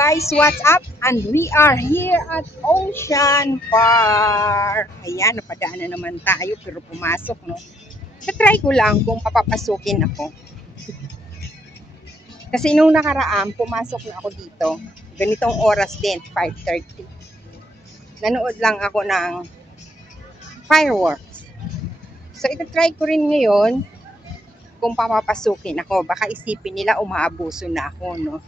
guys, what's up? And we are here at Ocean Park. Ayan, napadaan na naman tayo pero pumasok, no? Try ko lang kung papapasukin ako. Kasi nung nakaraan, pumasok na ako dito. Ganitong oras din, 5:30. Nanood lang ako ng fireworks. So, ito-try ko rin ngayon kung papapasukin ako. Baka isipin nila umaabuso na ako, no?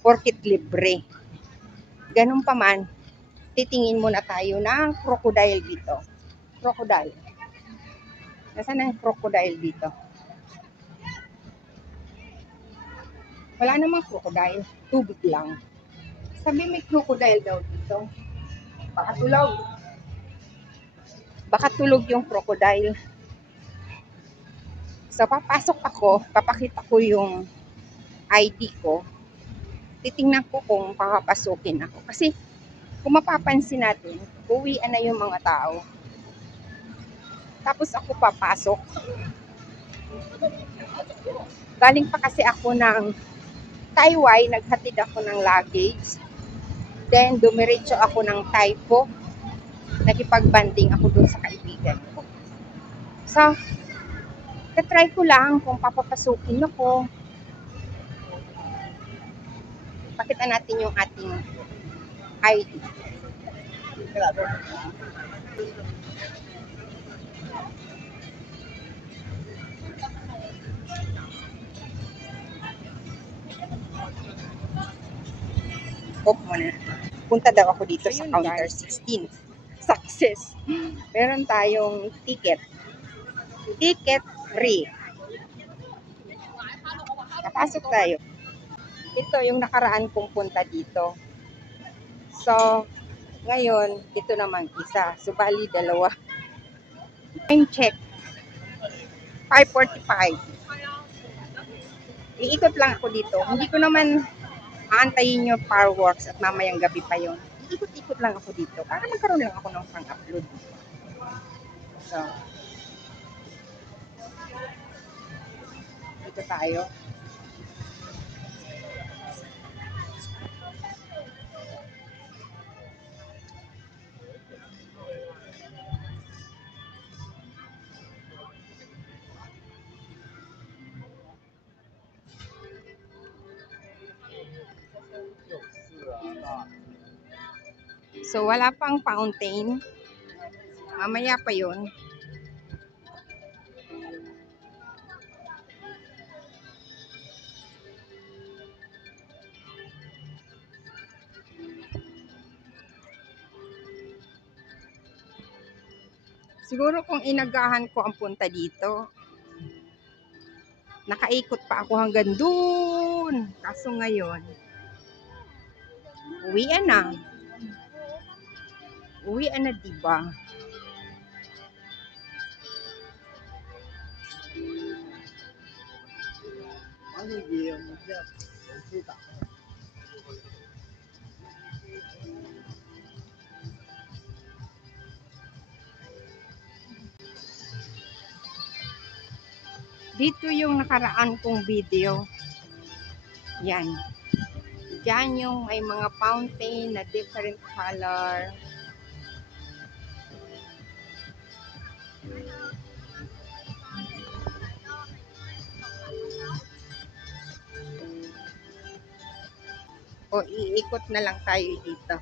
Porkit libre. Ganun pa man, titingin muna tayo ng crocodile dito. Crocodile. Nasaan ang crocodile dito? Wala namang crocodile. Tubig lang. Sabi may crocodile daw dito. Baka tulog. Baka tulog yung crocodile. So, papasok ako. Papakita ko yung ID ko. Titingnan ko kung papapasukin ako. Kasi, kung mapapansin natin, uwian na yung mga tao. Tapos ako papasok. Galing pa kasi ako ng Taiwan, naghatid ako ng luggage. Then, dumiretso ako ng Taipo. Nakipagbanding ako dun sa kaibigan ko. So, try ko lang kung papapasukin ako. Pakita natin yung ating ID. Off muna. Punta daw ako dito sa counter 16. Success. Meron tayong ticket. Ticket free. Napasok tayo. Ito yung nakaraan kong punta dito. So, ngayon, ito naman isa. Subali, dalawa. Time check. 5:45. Iikot lang ako dito. Hindi ko naman aantayin yung fireworks at mamayang gabi pa yon. Iikot-ikot lang ako dito para magkaroon lang ako ng pang-upload. So, dito tayo. So, wala pang fountain. Mamaya pa yun. Siguro kung inagahan ko ang punta dito, nakaikot pa ako hanggang doon. Kaso ngayon, uwian na. Uwian na, diba? Dito yung nakaraan kong video. Yan. Diyan yung may mga fountain na different color. O iikot na lang tayo dito.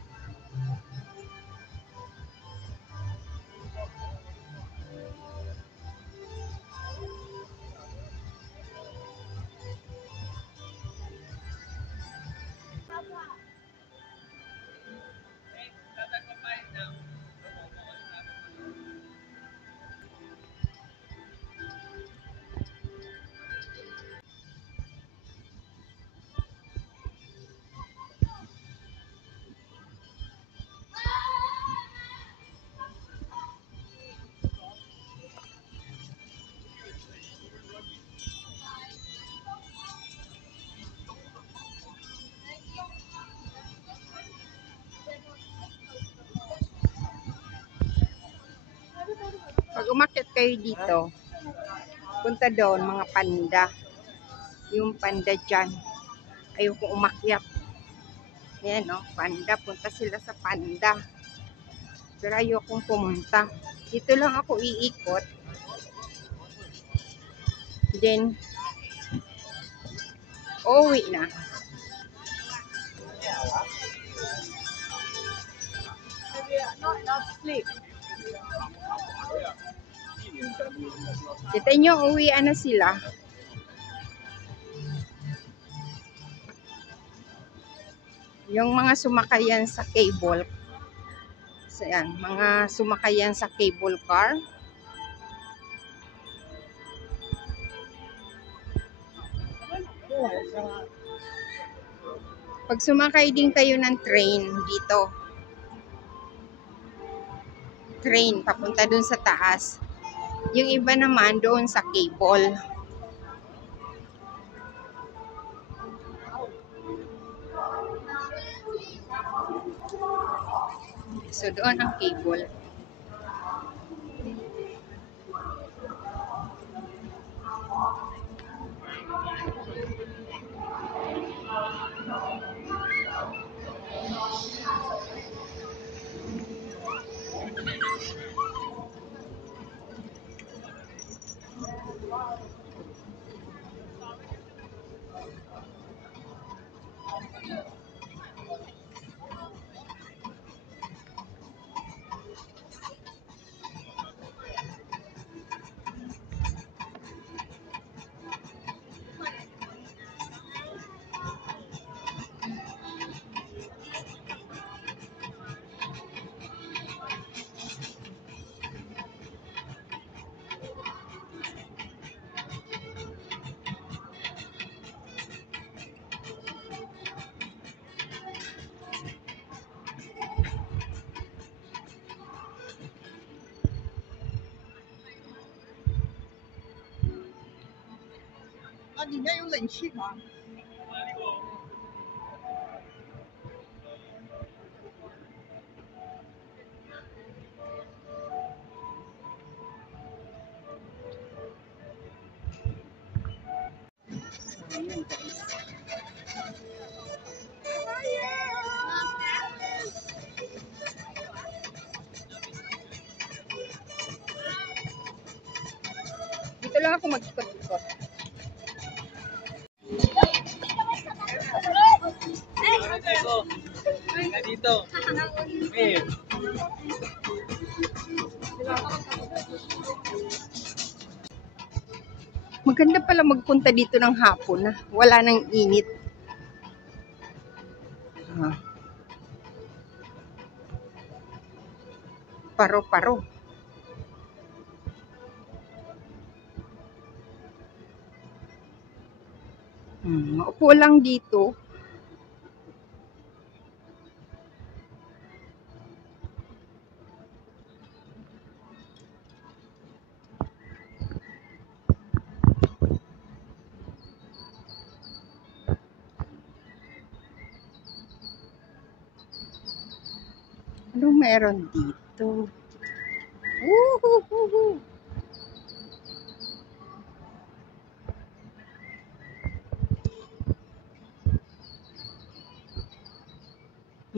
Pag umakyat kayo dito, punta doon, mga panda. Yung panda dyan. Ayoko umakyat. Ayan, no? Panda. Punta sila sa Panda. Pero ayokong pumunta. Dito lang ako iikot. Then, uuwi na. Kita nyo, uwian na sila. Yung mga sumakayan sa cable. So, yan, mga sumakayan sa cable car. Pag sumakay din kayo ng train dito, train papunta dun sa taas. Yung iba naman doon sa cable. So doon ang cable. Ayun, guys. Dito lang ako mag-ikot-ikot. Dito. Eh. Maganda pala magpunta dito ng hapon na wala nang init. Ah. Paro-paro. Maupo lang dito. Anong meron dito? Woohoo!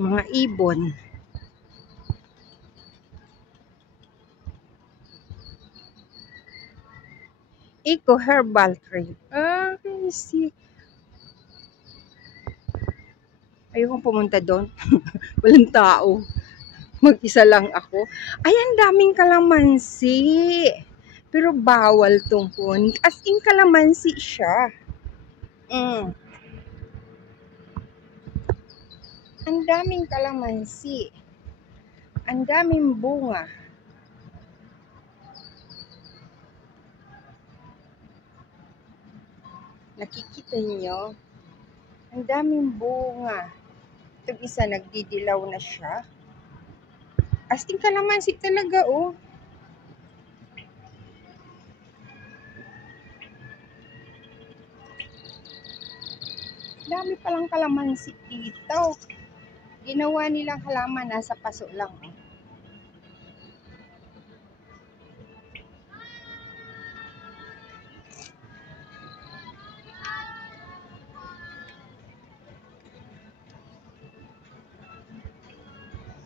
Mga ibon. Eco Herbal Tree. Ah, I see. Ayokong pumunta doon. Walang tao. Mag-isa lang ako. Ay, ang daming kalamansi. Pero bawal tong kunin. As in, kalamansi siya. Ang daming kalamansi. Ang daming bunga. Nakikita niyo? Ang daming bunga. Itong isa, nagdidilaw na siya. As in, kalamansi talaga, oh. Dami palang kalamansi dito. Ginawa nilang halaman, nasa paso lang, oh.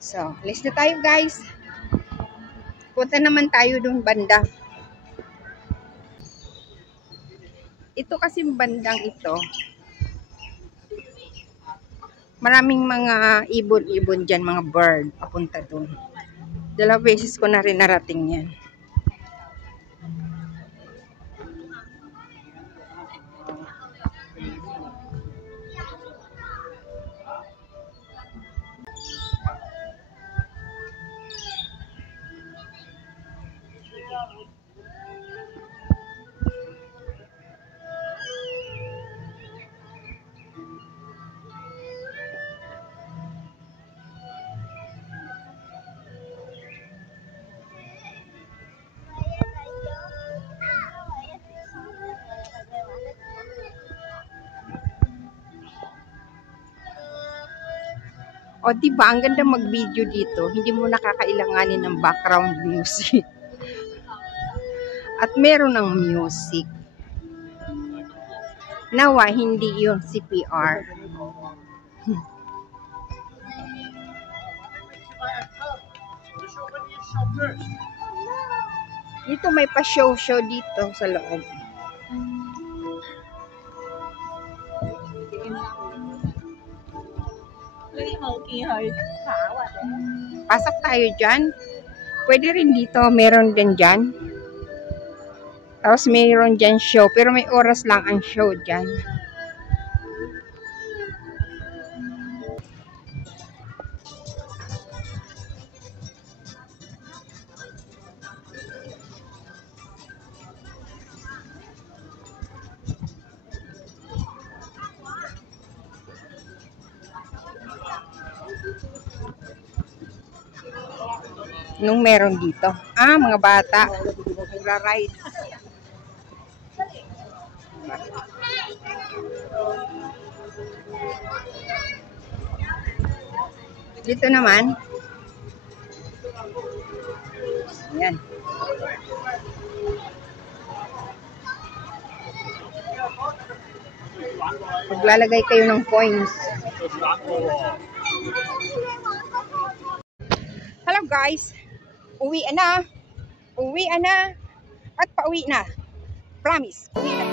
So, alis na tayo guys. Punta naman tayo dun banda. Ito kasi bandang ito. Maraming mga ibon-ibon dyan, mga bird. Papunta dun. 2 beses ko na rin narating yan. O, diba? Ang ganda mag-video dito. Hindi mo nakakailanganin ng background music. At meron ng music. Nawa, hindi yun CPR. Dito may pa-show-show dito sa loob. Pasok tayo dyan. Pwede rin dito. Meron din dyan. Tapos meron dyan show. Pero may oras lang ang show dyan. Nung meron dito. Ah, mga bata. Nagra-ride. Dito naman. Ayan. Maglalagay kayo ng coins. Hello guys. Uwi na. At pauwi na. Promise. Uwi na.